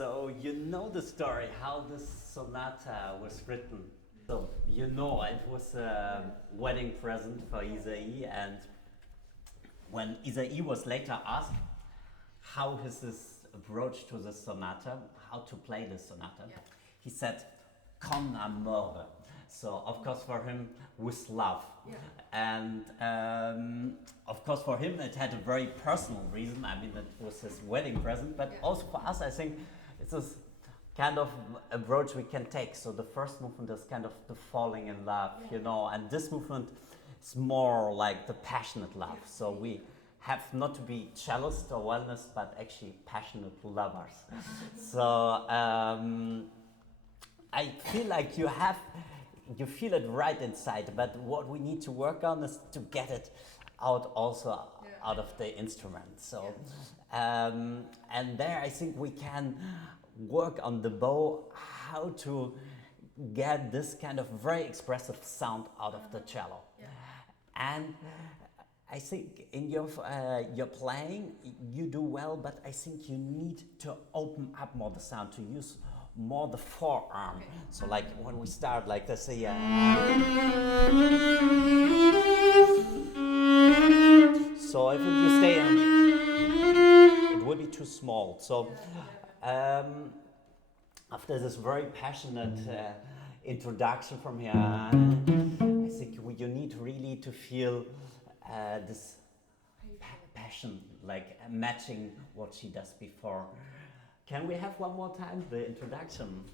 So you know the story, how this sonata was written. So you know it was a wedding present for Isaïe, and when Isaïe was later asked how is his approach to the sonata, how to play the sonata, he said, con amore. So of course for him, with love. And of course for him it had a very personal reason. I mean, it was his wedding present, but also for us, I think it's this kind of approach we can take. So the first movement is kind of the falling in love, you know, and this movement is more like the passionate love. So we have not to be jealous or wellness, but actually passionate lovers. So I feel like you feel it right inside, but what we need to work on is to get it out also out of the instrument. So and there I think we can work on the bow, how to get this kind of very expressive sound out of the cello. And I think in your playing you do well, but I think you need to open up more the sound, to use more the forearm. So like when we start like this, so if you stay in, it will be too small. So after this very passionate introduction from here, I think you need really to feel this passion, like matching what she does before. Can we have one more time the introduction?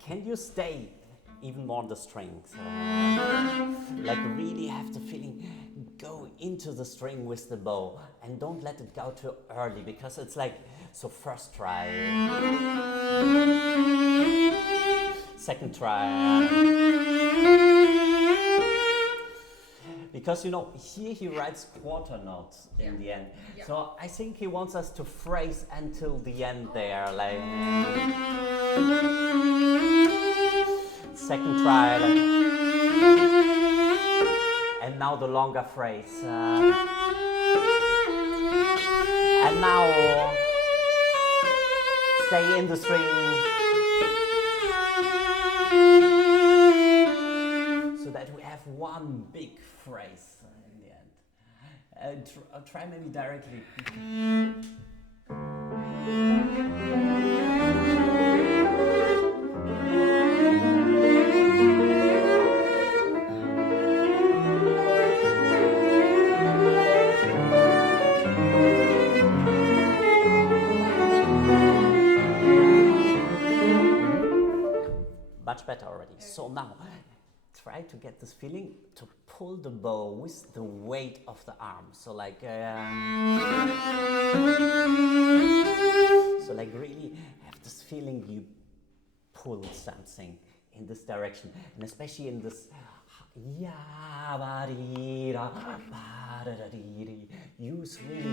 Can you stay even more on the strings? Like really have the feeling, go into the string with the bow and don't let it go too early, because it's like, so first try, second try. Because you know, here he writes quarter notes in the end. So I think he wants us to phrase until the end there, like second try, and now the longer phrase. And now stay in the string, so that we have one big phrase in the end. Try maybe directly. Much better already. So now, try to get this feeling to pull the bow with the weight of the arm. So like, really have this feeling you pull something in this direction, and especially in this use really.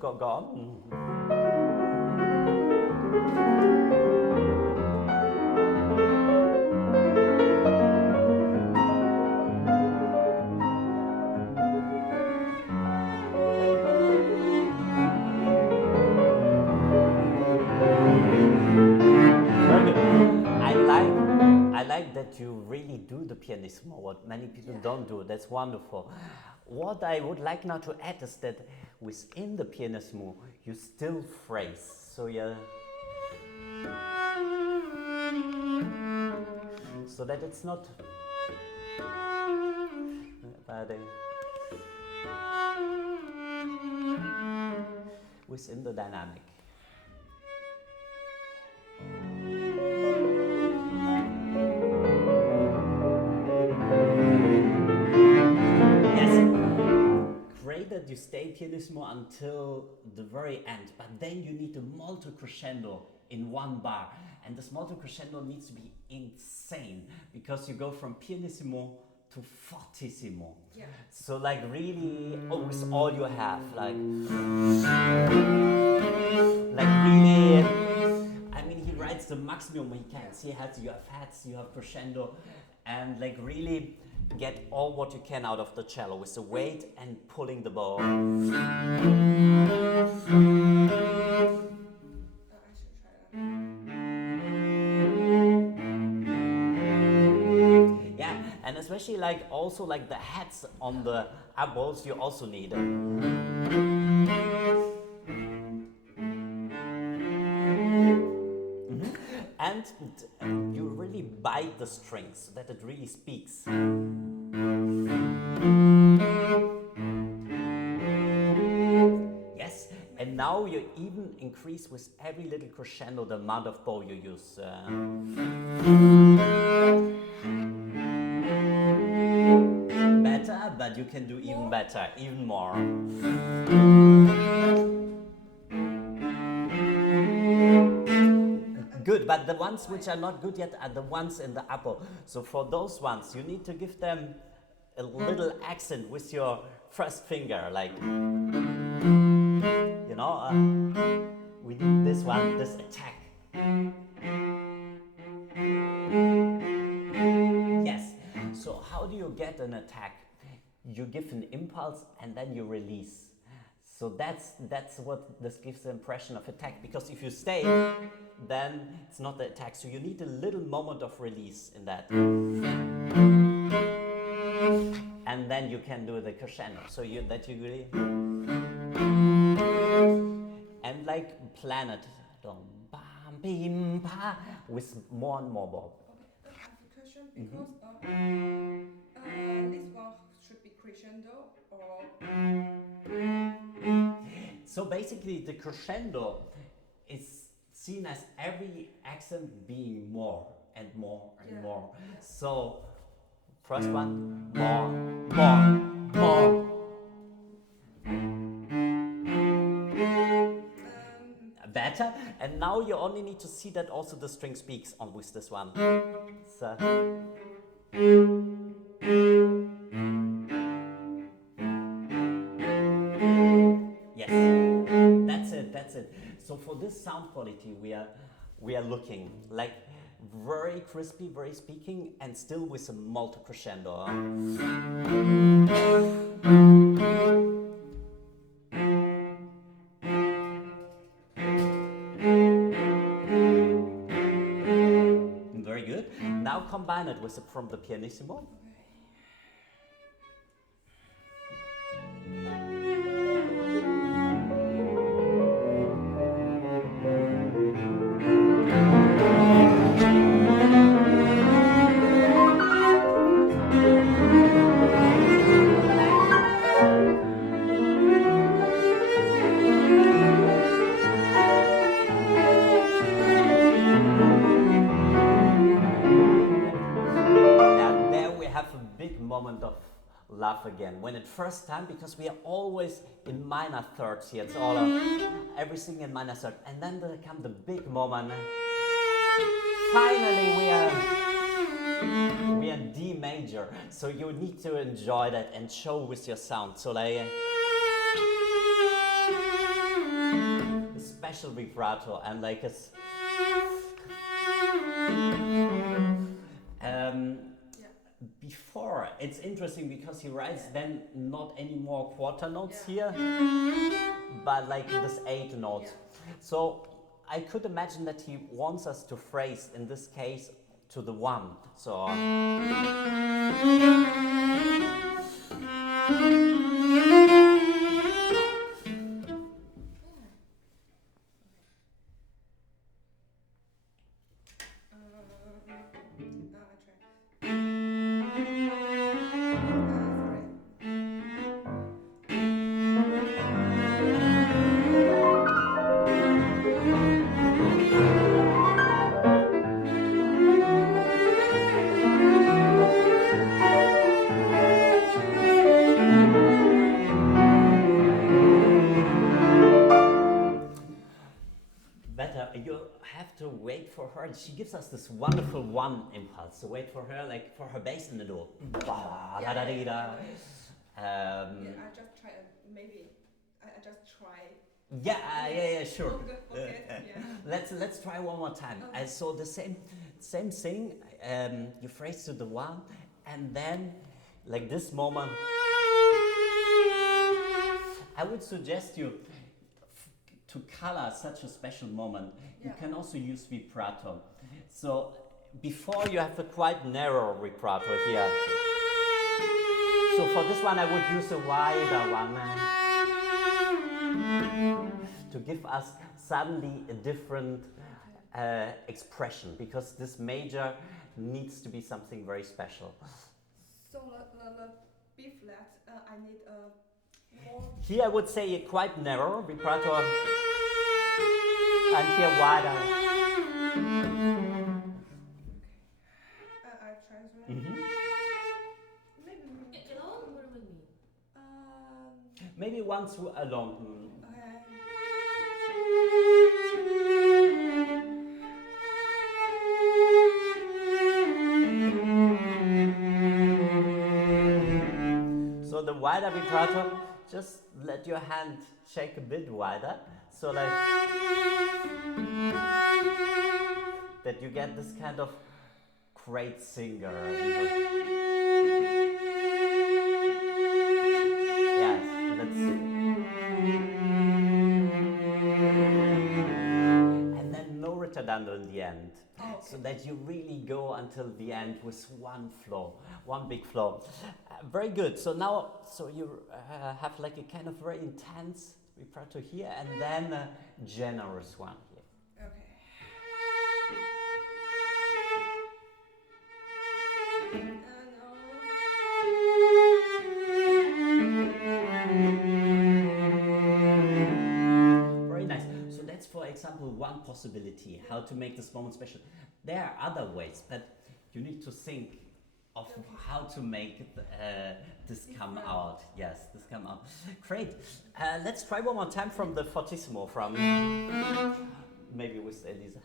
Go on. I like that you really do the pianissimo, what many people don't do. That's wonderful. What I would like now to add is that within the pianissimo, you still phrase. So yeah. So that it's not within the dynamic. Great that you stay pianissimo until the very end, but then you need a molto crescendo in one bar, and this molto crescendo needs to be insane because you go from pianissimo to fortissimo. Yeah. So like really with all you have, like really. I mean, he writes the maximum he can. You have hats, you have crescendo, and like really get all what you can out of the cello with the weight and pulling the bow. Yeah, and especially like also like the hats on the oboes you also need. And you really bite the strings so that it really speaks. Yes, and now you even increase with every little crescendo the amount of bow you use. Better, but you can do even better, even more. Good, but the ones which are not good yet are the ones in the upper. So for those ones, you need to give them a little accent with your first finger, like, you know, we need this one, this attack. Yes, so how do you get an attack? You give an impulse and then you release. So that's what this gives the impression of attack, because if you stay, then it's not the attack. So you need a little moment of release in that. And then you can do the crescendo. So you really and like plan it with more and more bow. Okay, I have a question because this one should be crescendo or. So basically the crescendo is seen as every accent being more and more and more. So first one, more. Better, and now you only need to see that also the string speaks on with this one. So. That's it. So for this sound quality, we are looking like very crispy, very speaking, and still with a molto crescendo. Very good. Now combine it with from the pianissimo. Of love again when it first time, because we are always in minor thirds here. It's all everything in minor third, and then there come the big moment. Finally, we are D major. So you need to enjoy that and show with your sound. So like a special vibrato and like a. Before, it's interesting because he writes then not any more quarter notes here, but like this 8 notes. So I could imagine that he wants us to phrase, in this case, to the 1. So. You have to wait for her, and she gives us this wonderful one impulse. So wait for her, like for her bass in the door. I just try. Maybe I just try. Yeah, sure. Forget, Let's try one more time. Okay. So the same thing. You phrase to the one, and then like this moment. I would suggest you to color such a special moment. You can also use vibrato. So before you have a quite narrow vibrato here. So for this one I would use a wider one to give us suddenly a different expression, because this major needs to be something very special. So the B flat, I need a more. Here I would say a quite narrow vibrato, and here wider. I try as well. Mm-hmm. Maybe. Maybe once along. Okay. So the wider vibrato, just let your hand shake a bit wider, so like that you get this kind of great singer. Yes, and then no ritardando in the end. Okay. So that you really go until the end with one flow, one big flow. Very good. So now, so you have like a kind of very intense vibrato here, and then a generous one here. Very nice. So that's, for example, one possibility how to make this moment special. There are other ways, but you need to think of how to make this come out. Yes, this come out. Great. Let's try one more time from the fortissimo, from maybe with Elisa.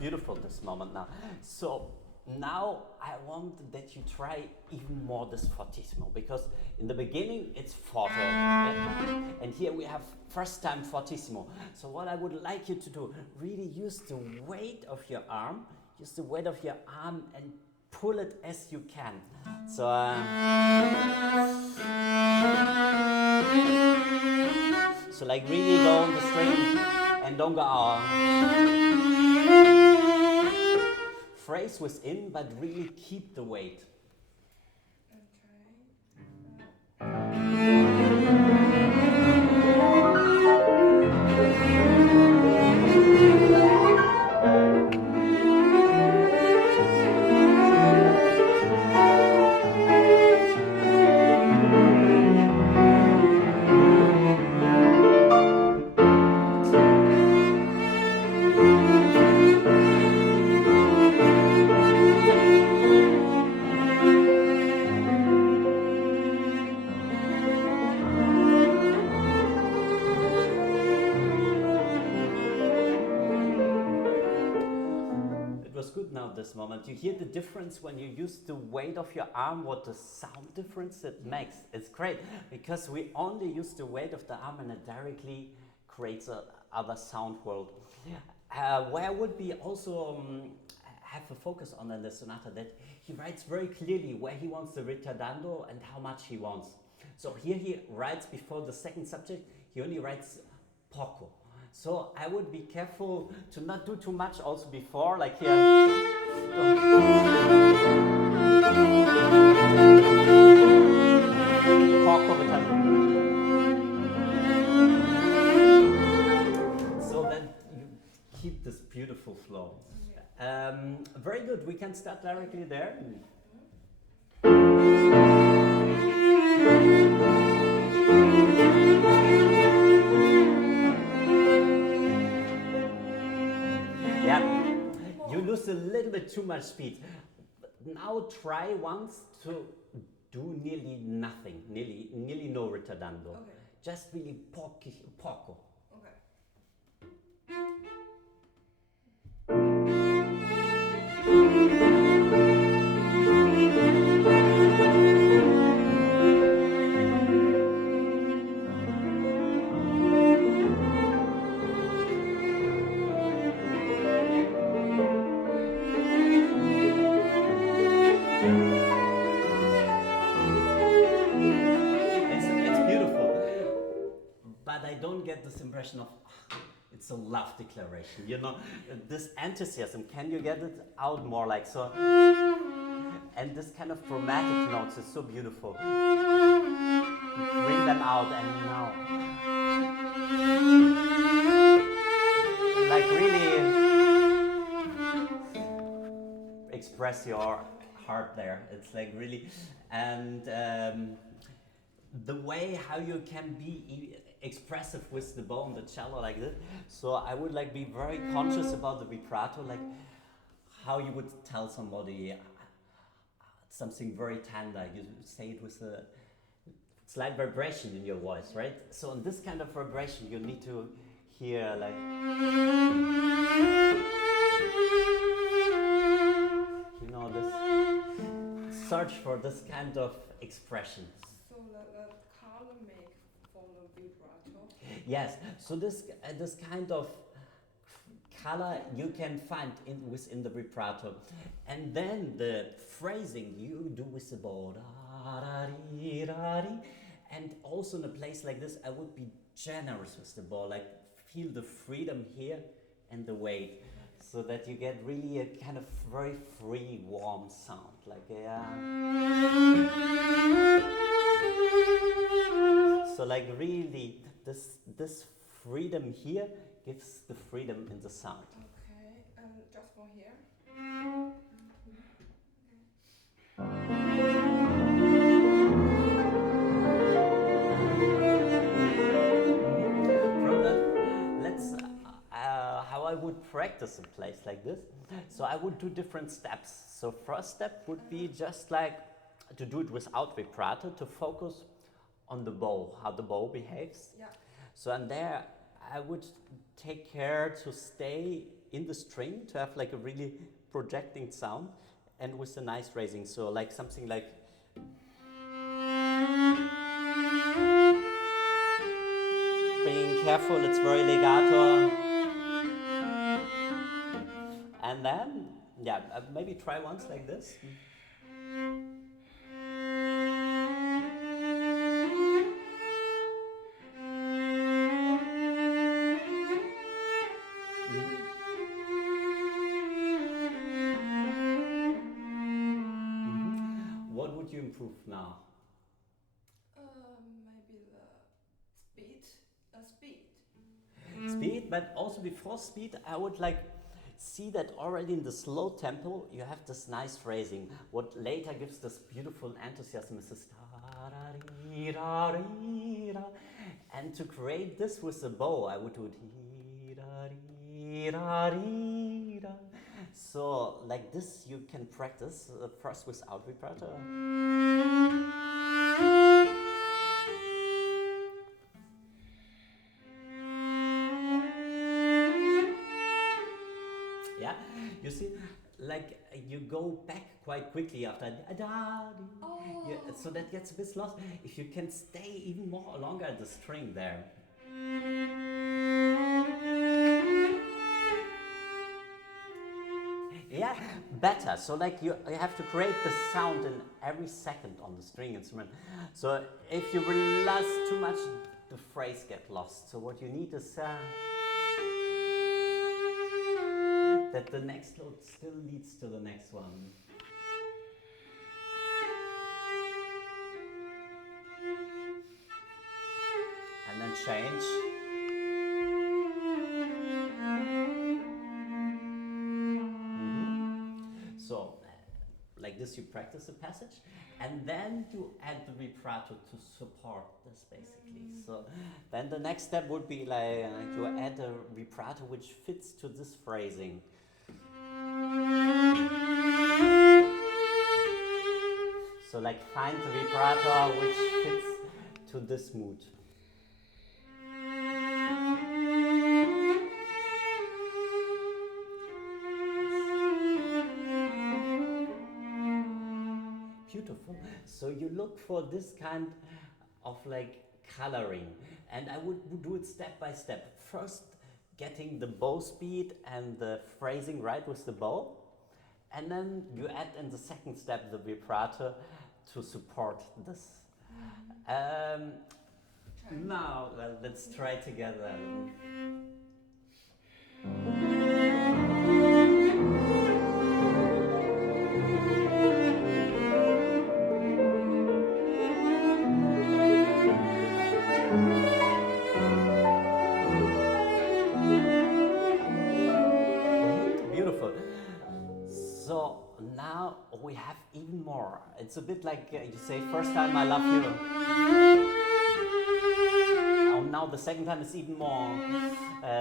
Beautiful, this moment now. So now I want that you try even more this fortissimo, because in the beginning it's forte, and here we have first time fortissimo. So what I would like you to do, really use the weight of your arm, and pull it as you can. So so like really go on the string and don't go out. Phrase within, but really keep the weight. This moment, you hear the difference when you use the weight of your arm, what the sound difference it makes. It's great, because we only use the weight of the arm and it directly creates a other sound world. Where I would be also have a focus on in the sonata, that he writes very clearly where he wants the ritardando and how much he wants. So here he writes before the second subject, he only writes poco. So I would be careful to not do too much also before, like here. Poco with him. So that you keep this beautiful flow. Very good, we can start directly there. Yeah, you lose a little bit too much speed. Now try once to do nearly nothing, nearly no ritardando. Okay. Just really poco. Okay. It's beautiful, but I don't get this impression of it's a love declaration, you know, this enthusiasm. Can you get it out more like so? And this kind of chromatic notes is so beautiful. Bring them out and now, like really express your heart there. It's like really, and the way how you can be expressive with the bow and the cello like this. So I would like be very conscious about the vibrato, like how you would tell somebody something very tender. You say it with a slight vibration in your voice, right? So in this kind of vibration, you need to hear like. You know, this search for this kind of expression. So the color make for the vibrato. Yes, so this kind of color you can find within the vibrato, and then the phrasing you do with the bow, and also in a place like this, I would be generous with the bow, like feel the freedom here and the weight, so that you get really a kind of very free, warm sound, like so like really this freedom here gives the freedom in the sound. Okay, and just for here. From the, let's how I would practice a place like this. So I would do different steps. So first step would be just like to do it without vibrato, to focus on the bow, how the bow behaves. Yeah. So and there I would take care to stay in the string, to have like a really projecting sound and with a nice raising. So like something like being careful, it's very legato. And then, yeah, maybe try once like this. What would you improve now? Maybe the speed. Speed, but also before speed, I would like see that already in the slow tempo you have this nice phrasing. What later gives this beautiful enthusiasm is this, and to create this with the bow, I would do it. So like this you can practice first without vibrato. Yeah, you see, like you go back quite quickly after so that gets a bit lost. If you can stay even more longer at the string there. Yeah, better. So like you have to create the sound in every second on the string instrument. So if you relax too much, the phrase get lost. So what you need is that the next note still leads to the next one. And then change. So, like this, you practice the passage, and then you add the vibrato to support this, basically. So, then the next step would be like you add a vibrato which fits to this phrasing. So, like find the vibrato which fits to this mood. Beautiful. So you look for this kind of like coloring, and I would do it step by step. First, getting the bow speed and the phrasing right with the bow, and then you add in the second step the vibrato to support this. Now let's try together. Now we have even more. It's a bit like you say, first time I love you. Oh, now the second time is even more.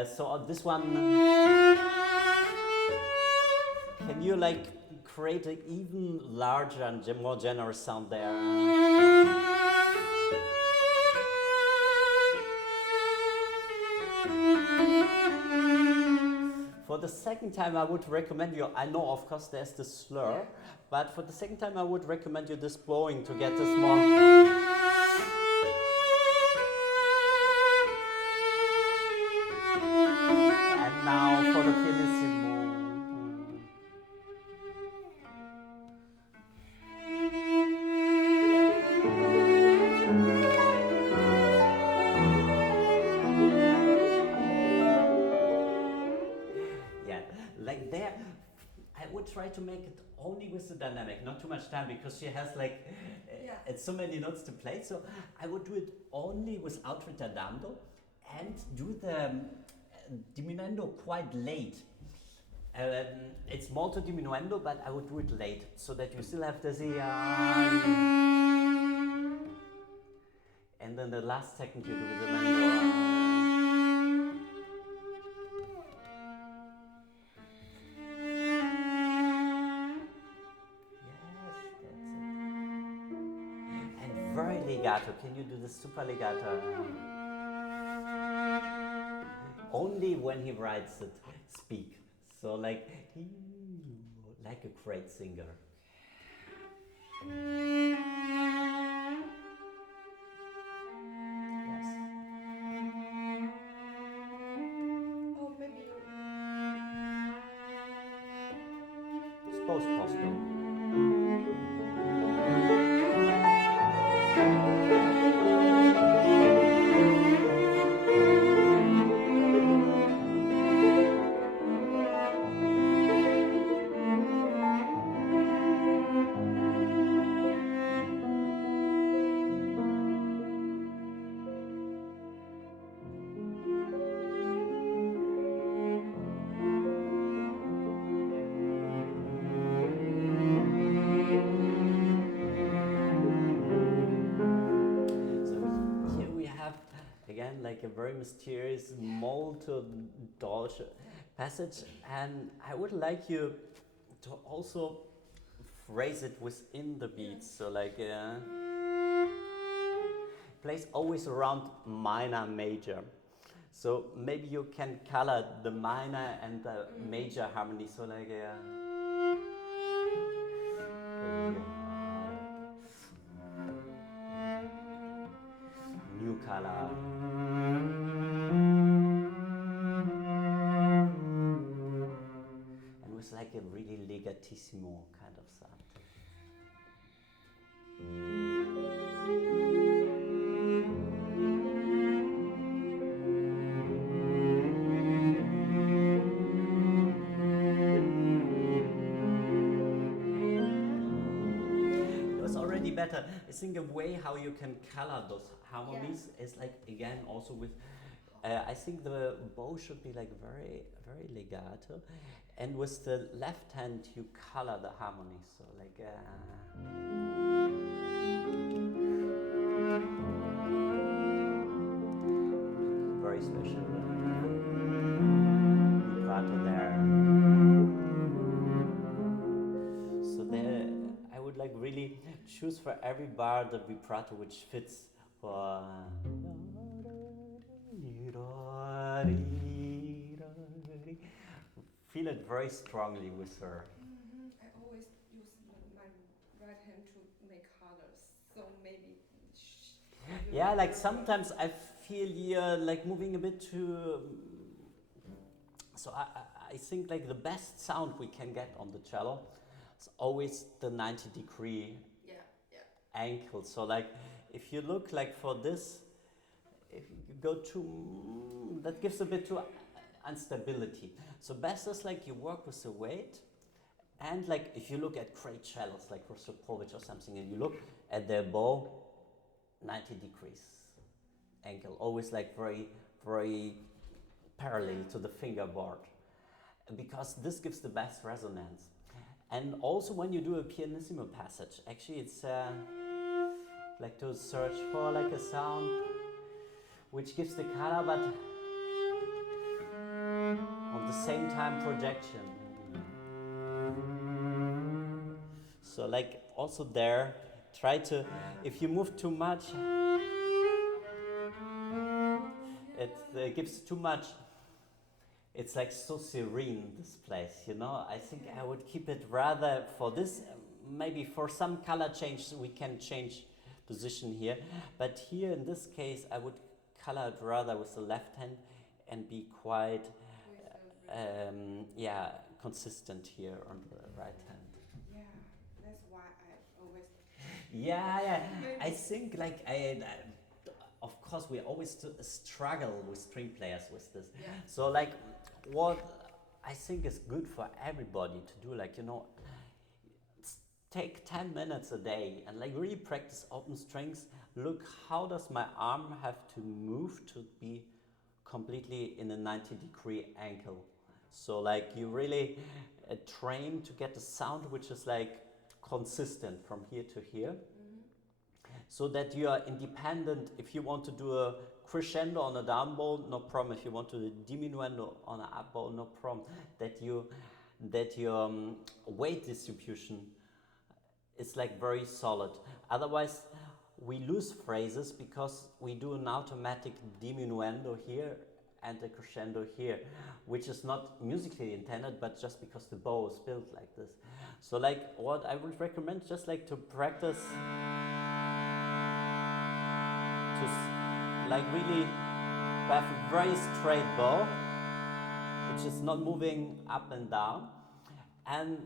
So this one, can you like create an even larger and more generous sound there? For the second time, I would recommend you, I know of course there's the slur, but for the second time I would recommend you this bowing to get this more. And now for the pianissimo. Like there, I would try to make it only with the dynamic, not too much time, because she has like it's so many notes to play. So I would do it only without ritardando and do the diminuendo quite late. It's molto diminuendo, but I would do it late so that you still have the and then the last second you do the diminuendo. Legato. Can you do the super legato? Only when he writes it, speak. So like a great singer. Yes. Oh, maybe. Suppose possible. Like a very mysterious molto dolce passage, and I would like you to also phrase it within the beats. So like plays always around minor major. So maybe you can color the minor and the major harmony. So like new color. And with like a really fortissimo kind of sound. Better. I think a way how you can color those harmonies is like, again, also with I think the bow should be like very, very legato, and with the left hand you color the harmonies. So like very special vibrato there. So there, I would like really choose for every bar the vibrato which fits for. Feel it very strongly with her. I always use my right hand to make harder, so maybe. Yeah, like sometimes I feel you're like moving a bit too. So I think like the best sound we can get on the cello is always the 90-degree angle. So like if you look like for this, if you go too, that gives a bit too instability. So best is like you work with the weight, and like if you look at great cellos like Rostropovich or something, and you look at their bow, 90 degrees angle, always like very, very parallel to the fingerboard, because this gives the best resonance. And also when you do a pianissimo passage, actually it's like to search for like a sound which gives the color, but on the same time projection. So like also there, try to, if you move too much, it gives too much. It's like so serene, this place, you know. I think I would keep it rather for this, maybe for some color change we can change position here, but here in this case I would color it rather with the left hand and be quite consistent here on the right hand. Yeah, that's why I always. Yeah. I think like of course we always struggle with string players with this. Yeah. So like what I think is good for everybody to do, like, you know, take 10 minutes a day and like really practice open strings. Look, how does my arm have to move to be completely in a 90-degree angle? So like you really train to get a sound which is like consistent from here to here, so that you are independent. If you want to do a crescendo on a down bow, no problem. If you want to do a diminuendo on an up bow, no problem. That your weight distribution is like very solid. Otherwise, we lose phrases because we do an automatic diminuendo here and a crescendo here, which is not musically intended, but just because the bow is built like this. So like what I would recommend, just like to practice to like really have a very straight bow, which is not moving up and down, and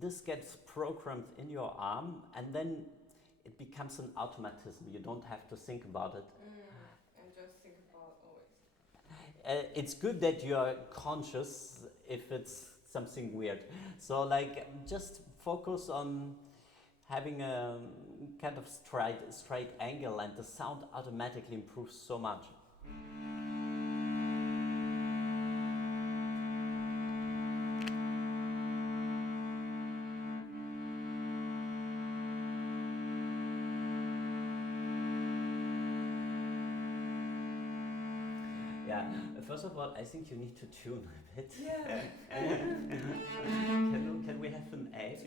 this gets programmed in your arm, and then it becomes an automatism. You don't have to think about it. And just think about always. It's good that you are conscious if it's something weird. So like just focus on having a kind of straight angle, and the sound automatically improves so much. Yeah, first of all, I think you need to tune a bit. Yeah. Can we have an A?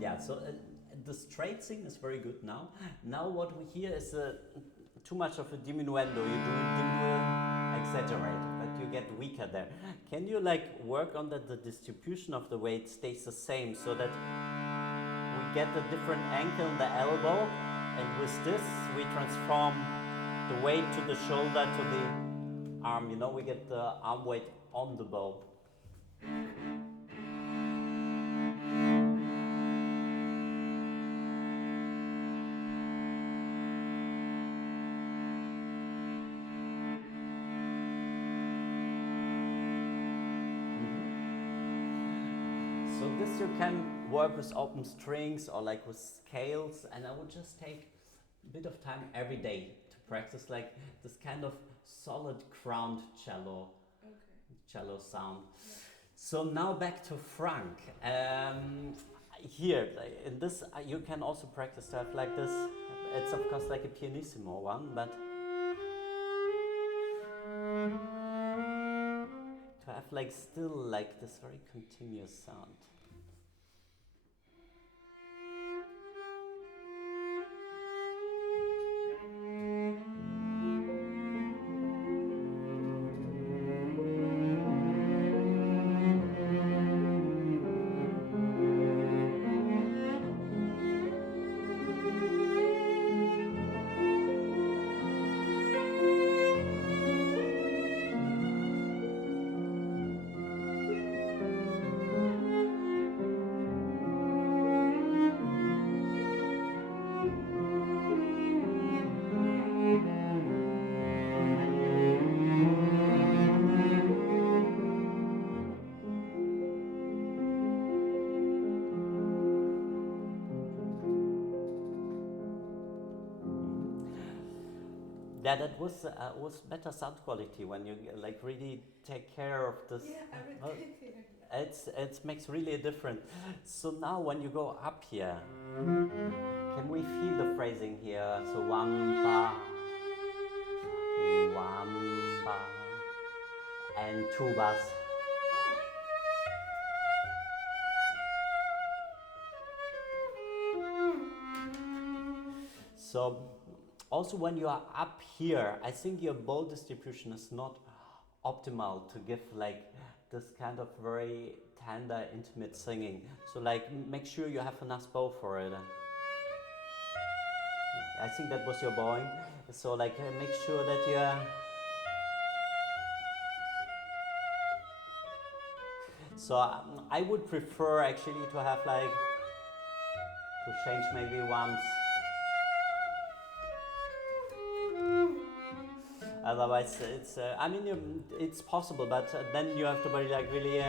Yeah, so the straight thing is very good now. Now what we hear is too much of a diminuendo. You do diminuendo, exaggerate, but you get weaker there. Can you like work on that, the distribution of the weight stays the same so that we get a different angle in the elbow, and with this we transform the weight to the shoulder to the arm. You know, we get the arm weight on the bow. So this you can work with open strings or like with scales, and I would just take a bit of time every day to practice like this kind of solid crowned cello, cello sound. Yeah. So now back to Franck. Here, in this, you can also practice stuff like this. It's of course like a pianissimo one, but to have like still like this very continuous sound. Yeah, that was better sound quality when you like really take care of this. Yeah, everything. It makes really a difference. So now when you go up here, can we feel the phrasing here? So one bar, and two bars. So also when you are up here, I think your bow distribution is not optimal to give like this kind of very tender, intimate singing. So like make sure you have enough bow for it. I think that was your bowing. So like make sure that you so I would prefer actually to have like to change maybe once. Otherwise, it's I mean it's possible, but then you have to be like really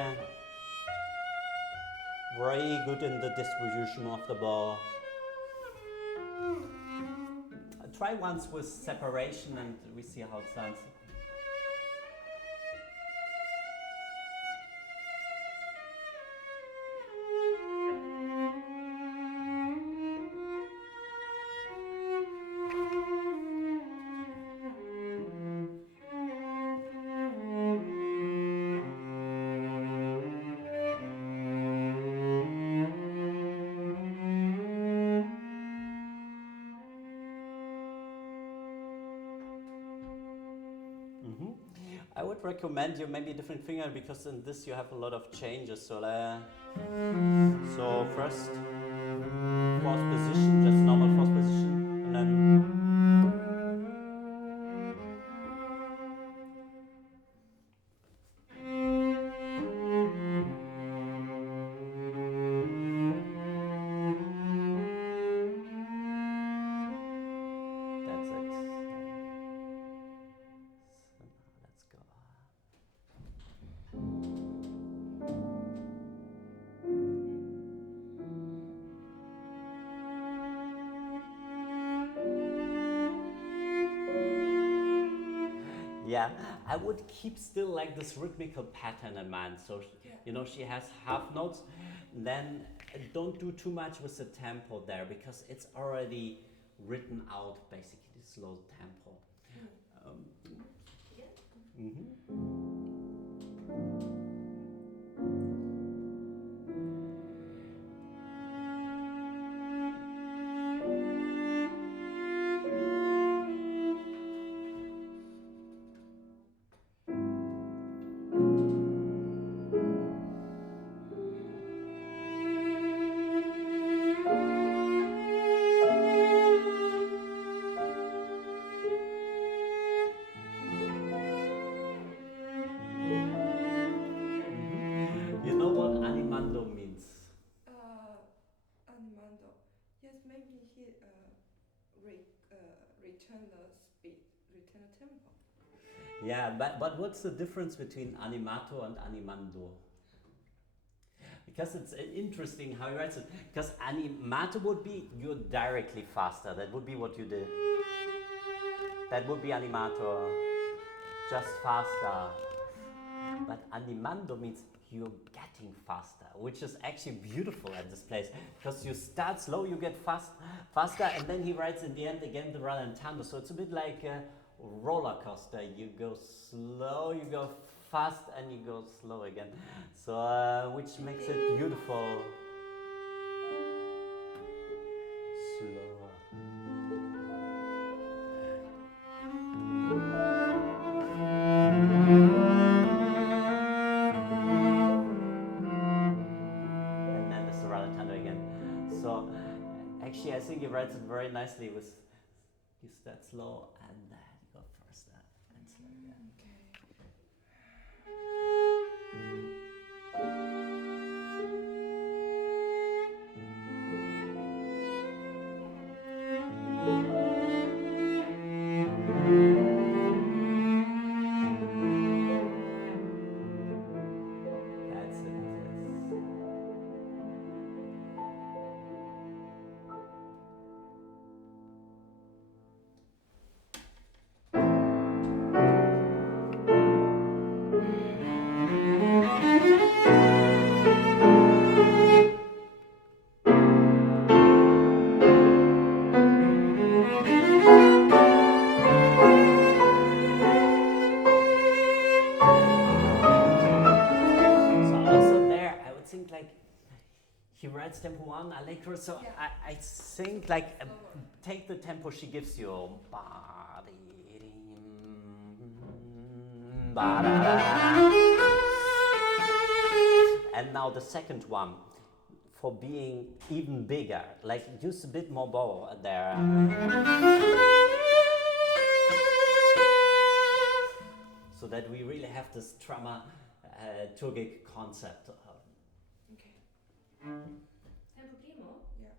very good in the distribution of the bow. Try once with separation, and we see how it sounds. I would recommend you maybe a different finger, because in this you have a lot of changes. So, so first fourth position, just normal fourth position, and then yeah, I would keep still like this rhythmical pattern in mind. So, you know, she has half notes. Then don't do too much with the tempo there, because it's already written out, basically, slow tempo. Yeah, but what's the difference between animato and animando? Because it's interesting how he writes it. Because animato would be you're directly faster. That would be what you did. That would be animato, just faster. But animando means you're getting faster, which is actually beautiful at this place. Because you start slow, you get faster, and then he writes in the end again the rallentando. So it's a bit like a roller coaster. You go slow, you go fast, and you go slow again. So which makes it beautiful. Slow. And then it's the rallentando again. So actually I think he writes it very nicely with you start slow and then you go faster and slow again. That's it. Yes. So also there, I would think like he writes tempo 1, allegro. So Yeah. I think like take the tempo she gives you. And now the second one for being even bigger, like use a bit more bow there. So that we really have this dramaturgic concept. Okay. Tempo primo? Yeah.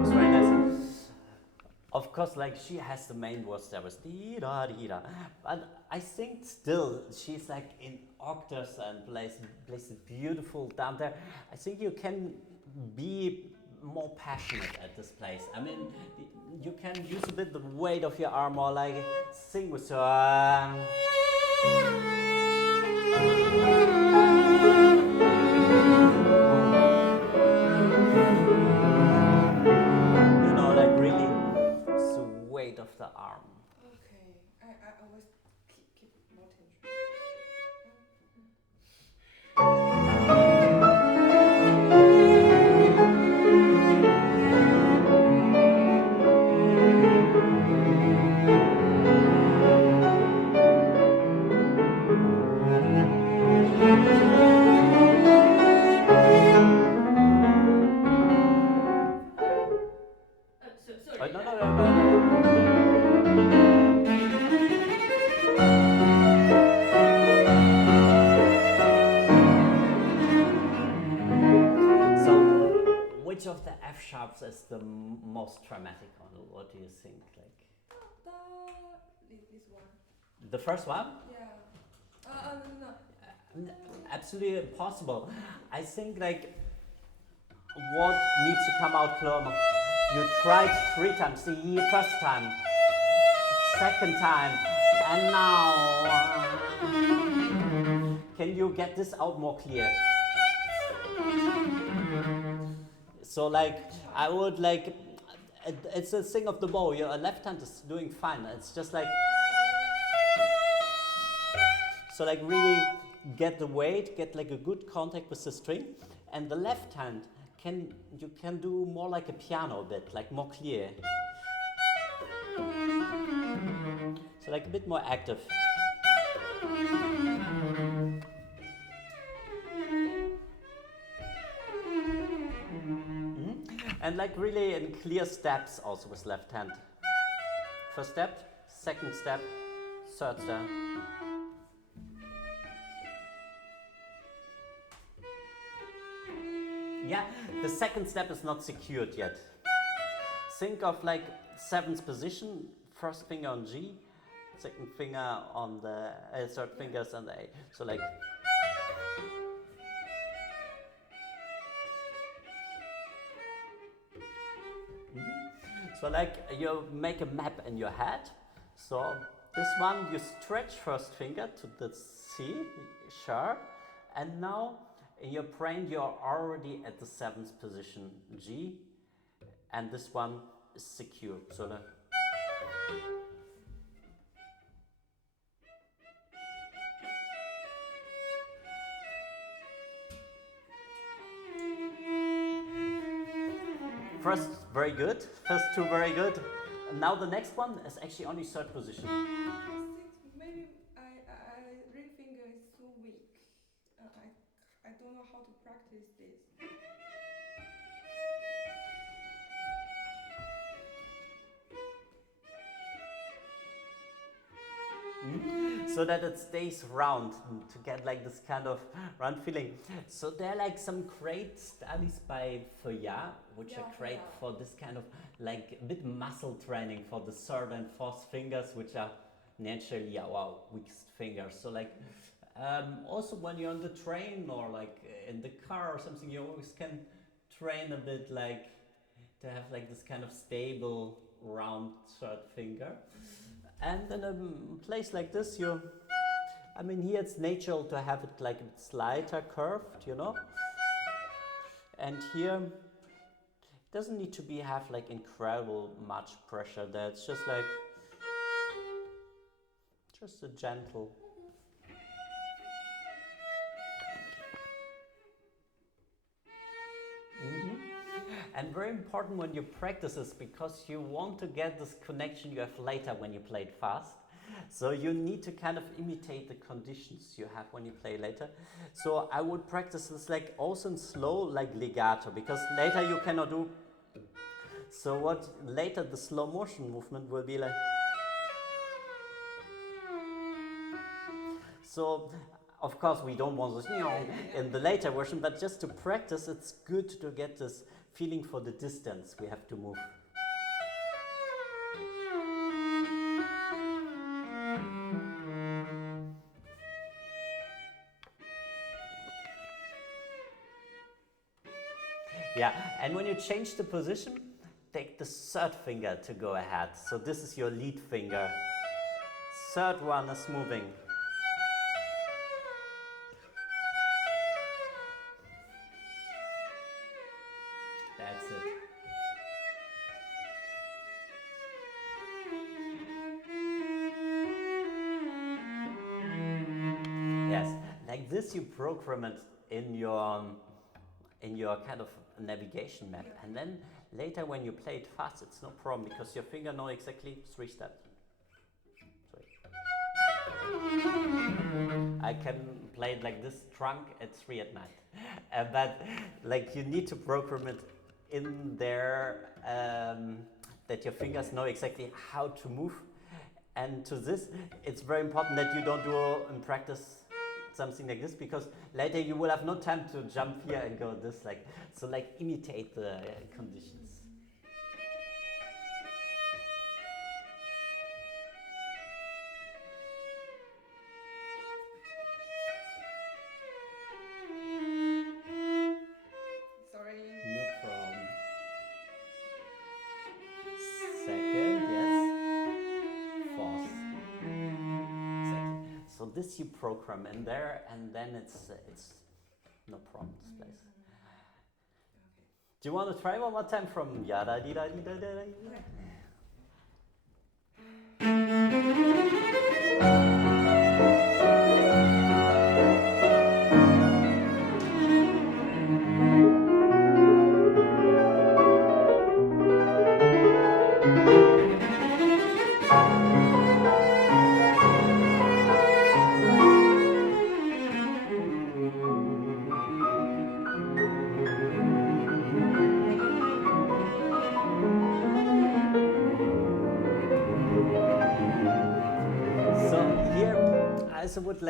It's very nice. Of course, like she has the main words there was dee da dee da, but I think still she's like in octaves and plays it beautiful down there. I think you can be more passionate at this place. I mean, you can use a bit the weight of your arm or like sing with your. You know, like really, it's the weight of the arm. Okay. I always keep more tension. Sorry. No. So, which of the F sharps is the most dramatic one? What do you think? Like This one. the first one? Yeah. No. Absolutely possible. I think like what needs to come out clear. You tried 3 times. The first time, second time, and now. Can you get this out more clear? So like I would like it's a thing of the bow. Your left hand is doing fine. It's just like so like really get the weight, get like a good contact with the string, and the left hand you can do more like a piano bit, like more clear. So like a bit more active. And like really in clear steps also with left hand. First step, second step, third step. Yeah, the second step is not secured yet. Think of like seventh position, first finger on G, second finger on the third fingers on the A. So like. So like you make a map in your head. So this one you stretch first finger to the C sharp, and now in your brain you're already at the seventh position G, and this one is secured. So the first, very good. First two, very good. Now the next one is actually only third position. Maybe I ring finger is so weak. I don't know how to practice this. So that it stays round, to get like this kind of round feeling. So there are like some great studies by Feuillard, which are great for this kind of like a bit muscle training for the third and fourth fingers, which are naturally our weakest fingers. So like also when you're on the train or like in the car or something, you always can train a bit like to have like this kind of stable round third finger. And in a place like this, here it's natural to have it like it's lighter curved, you know. And here, it doesn't need to have like incredible much pressure there. It's just like, just a gentle. And very important when you practice this, because you want to get this connection you have later when you play it fast. So you need to kind of imitate the conditions you have when you play later. So I would practice this like also in slow, like legato, because later you cannot do. So what later the slow motion movement will be like. So of course we don't want this in the later version, but just to practice, it's good to get this feeling for the distance we have to move. Yeah, and when you change the position, take the third finger to go ahead. So this is your lead finger. Third one is moving. That's it. Yes, like this you program it in your kind of navigation map, and then later when you play it fast, it's no problem because your finger knows exactly 3 steps. I can play it like this trunk at 3 at night, but like you need to program it in there that your fingers know exactly how to move. And to this, it's very important that you don't do in practice something like this, because later you will have no time to jump here and go this like, so like imitate the conditions. Sorry. No problem. Second, yes. Fourth. Exactly. So this you program in there, and then it's no problem, this place. Do you want to try one more time from yada di da di da da? also would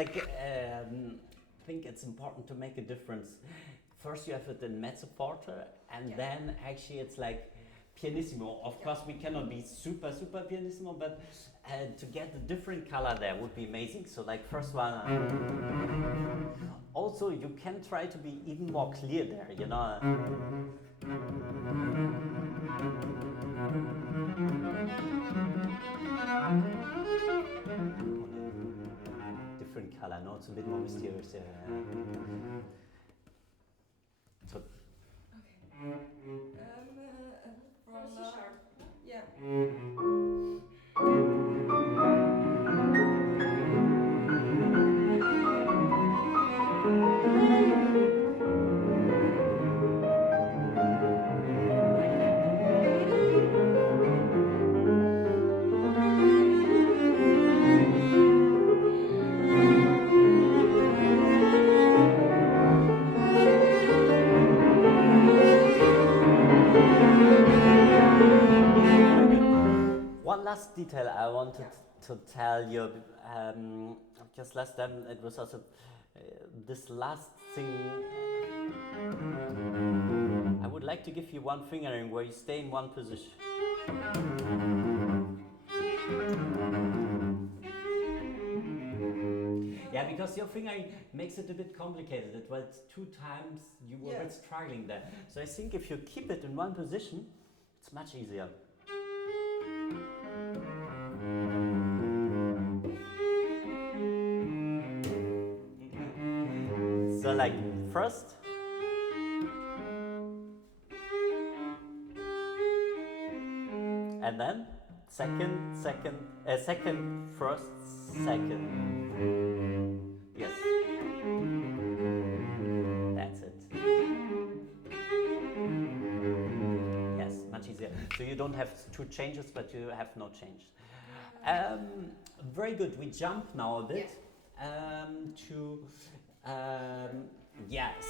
think it's important to make a difference. First you have it in mezzo forte, and then actually it's like pianissimo. Of course we cannot be super pianissimo, but to get a different color there would be amazing. So like first one. Also you can try to be even more clear there, you know. Different color, no? It's a bit more mysterious. So. Okay. From C sharp. yeah. One last detail I wanted to tell you, because last time it was also this last thing. I would like to give you one fingering where you stay in one position. Yeah, because your fingering makes it a bit complicated. It was 2 times you were a bit struggling there. So I think if you keep it in one position, it's much easier. So like first, and then second, first, second. Yes, that's it. Yes, much easier. So you don't have 2 changes, but you have no change. Very good. We jump now a bit to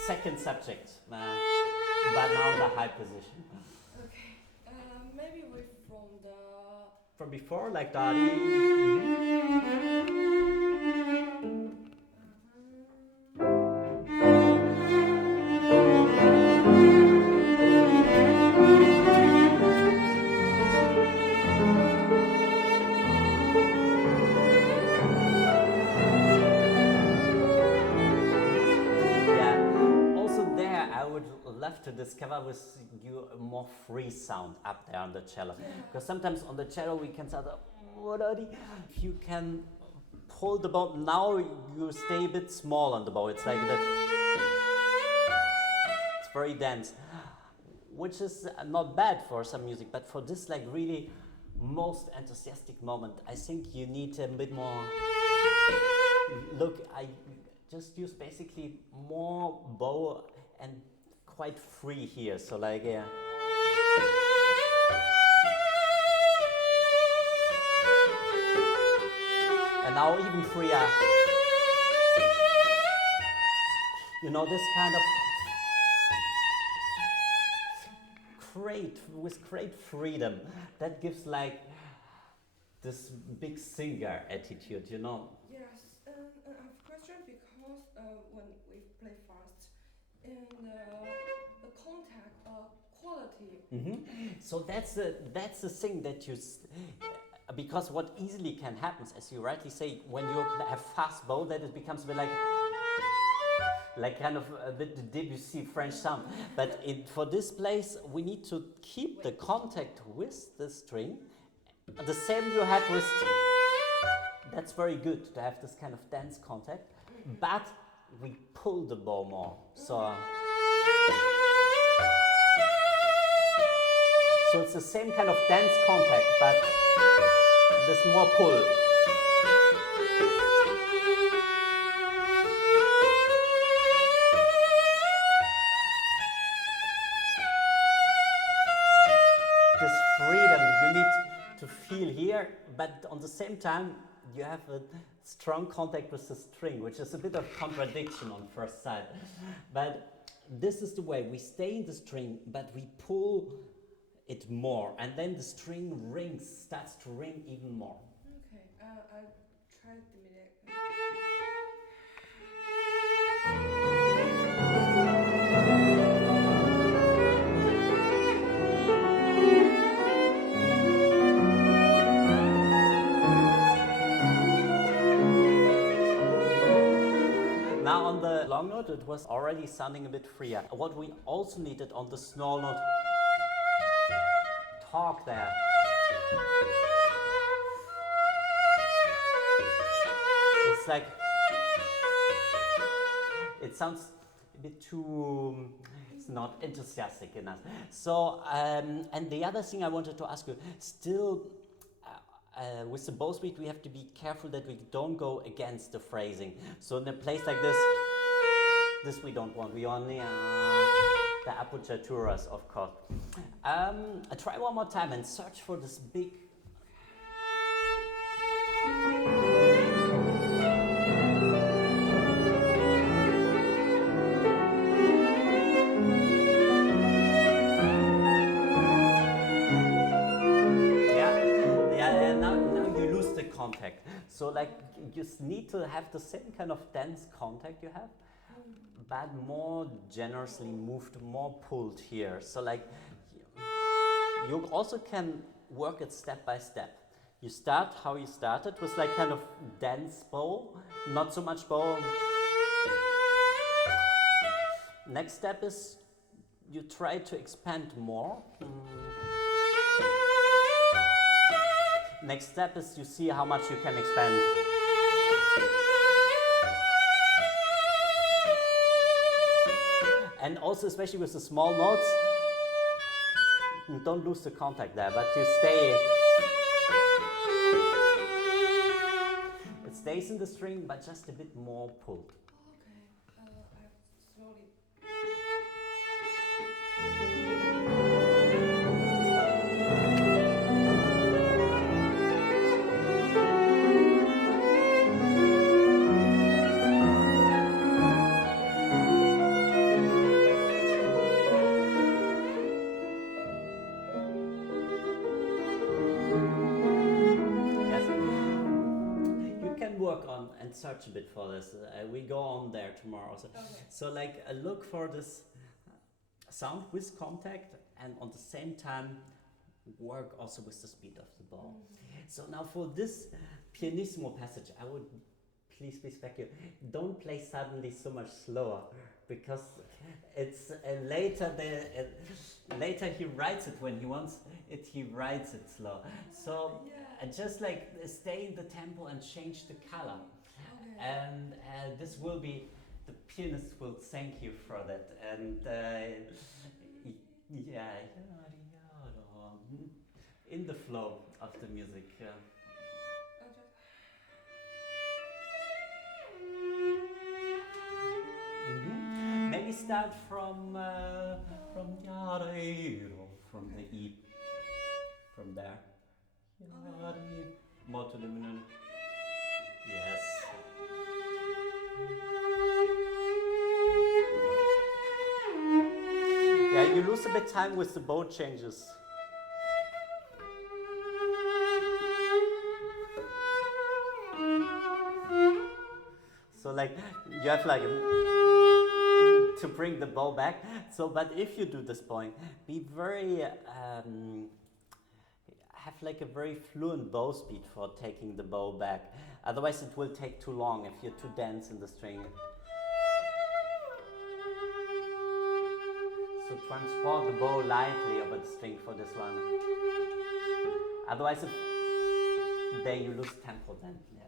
second subject, but now the high position. Okay. Maybe we from before, like that. To discover with you a more free sound up there on the cello, because sometimes on the cello we can start if you can pull the bow. Now you stay a bit small on the bow, it's like that, it's very dense, which is not bad for some music, but for this like really most enthusiastic moment I think you need a bit more. Look, I just use basically more bow and quite free here, so like and now even freer. You know, this kind of great freedom that gives like this big singer attitude, you know. Yes, and I have a question because when we play fast and the contact quality. So that's the thing that you because what easily can happen, as you rightly say, when you have fast bow, that it becomes a bit like kind of a bit the Debussy French sound. But for this place, we need to keep the contact with the string, the same you had with. That's very good to have this kind of dense contact, but we pull the bow more. So it's the same kind of dense contact, but there's more pull. This freedom you need to feel here, but on the same time you have a strong contact with the string, which is a bit of contradiction on first sight. But this is the way we stay in the string, but we pull it more, and then the string starts to ring even more. Okay, I tried the melodic. long note, it was already sounding a bit freer. What we also needed on the small note, talk there. It's like, it sounds a bit too, it's not enthusiastic enough. So, and the other thing I wanted to ask you, still, with the bow speed, we have to be careful that we don't go against the phrasing. So in a place like this we don't want. We only the appoggiaturas, of course. I try one more time and search for this big. Contact. So like you just need to have the same kind of dense contact you have, but more generously moved, more pulled here. So like you also can work it step by step. You start how you started with like kind of dense bow, not so much bow. Next step is you try to expand more. Next step is you see how much you can expand. And also, especially with the small notes, don't lose the contact there, but you stay. It stays in the string, but just a bit more pulled. Okay, I slowly. And search a bit for this. We go on there tomorrow. So, Okay. So like look for this sound with contact, and on the same time work also with the speed of the bow. So now for this pianissimo passage, I would please beg you, don't play suddenly so much slower, because it's later he writes it when he wants it. He writes it slow. So just like stay in the tempo and change the color. And this will be, the pianist will thank you for that. And in the flow of the music. Maybe start from the E, from there. More to the minute. Yes. Yeah, you lose a bit time with the bow changes. So like you have like to bring the bow back. So, but if you do this bowing, be very have like a very fluent bow speed for taking the bow back. Otherwise, it will take too long if you're too dense in the string. So transport the bow lightly over the string for this one. Otherwise, there you lose tempo then. Yeah.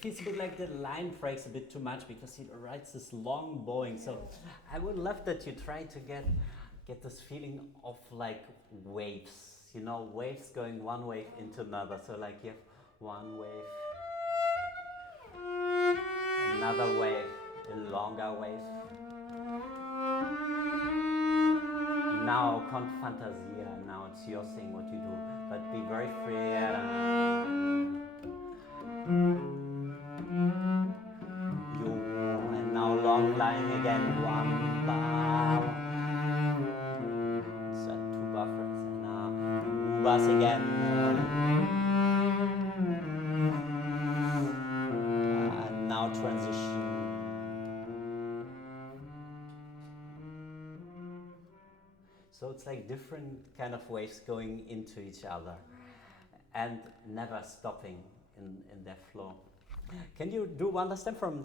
feels a bit like the line breaks a bit too much because he writes this long bowing. So I would love that you try to get this feeling of like waves, you know, waves going one wave into another. So like you have one wave, another wave, a longer wave. Now con fantasia, now it's your thing what you do, but be very free. You, and now long line again, one bar. So two buffers, and now bass again. And now transition. So it's like different kind of waves going into each other and never stopping in their flow. Can you do one last time from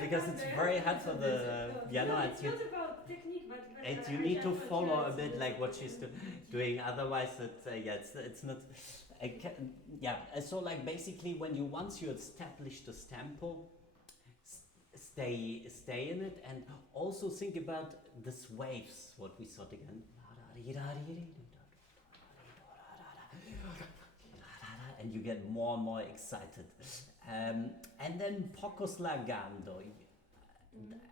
because it's very hard for the piano. It's not about technique, but you need to follow a bit like what she's doing. Otherwise, it's not. So like basically, when once you establish this tempo, stay in it, and also think about these waves. What we saw again. And you get more and more excited. And then poco slagando.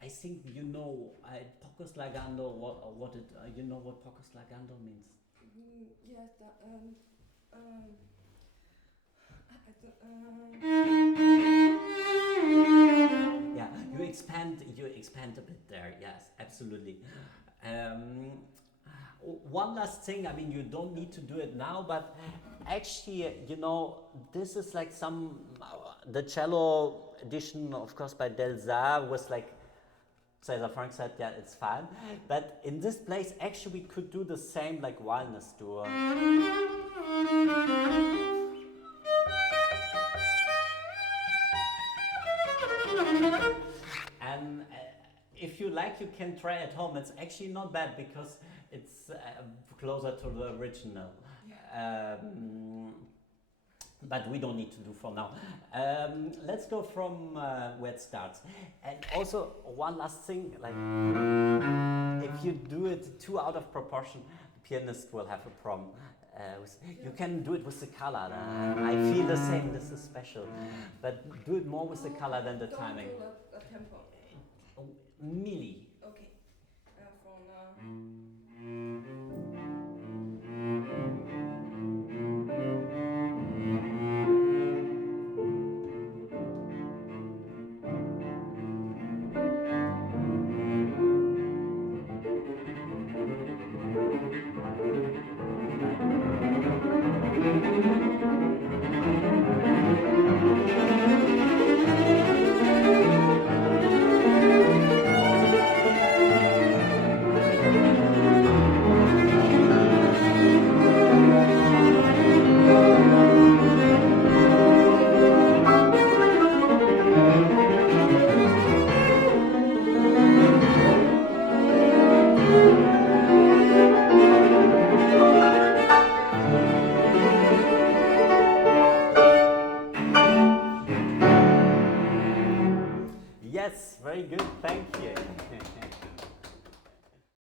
I think you know poco slagando. What it you know what poco slagando means? Yes. Yeah, you expand a bit there. Yes, absolutely. One last thing, I mean, you don't need to do it now, but actually, you know, this is like the cello edition, of course, by Delza was like, César Franck said, yeah, it's fine. But in this place, actually, we could do the same like Wildness Duo. And if you like, you can try at home. It's actually not bad because it's closer to the original. But we don't need to do for now. Let's go from where it starts. And also one last thing, like if you do it too out of proportion, the pianist will have a problem. You can do it with the color. I feel the same, this is special. But do it more with the color than the timing. Don't do the tempo. Milli. Okay. Yes, very good. Thank you.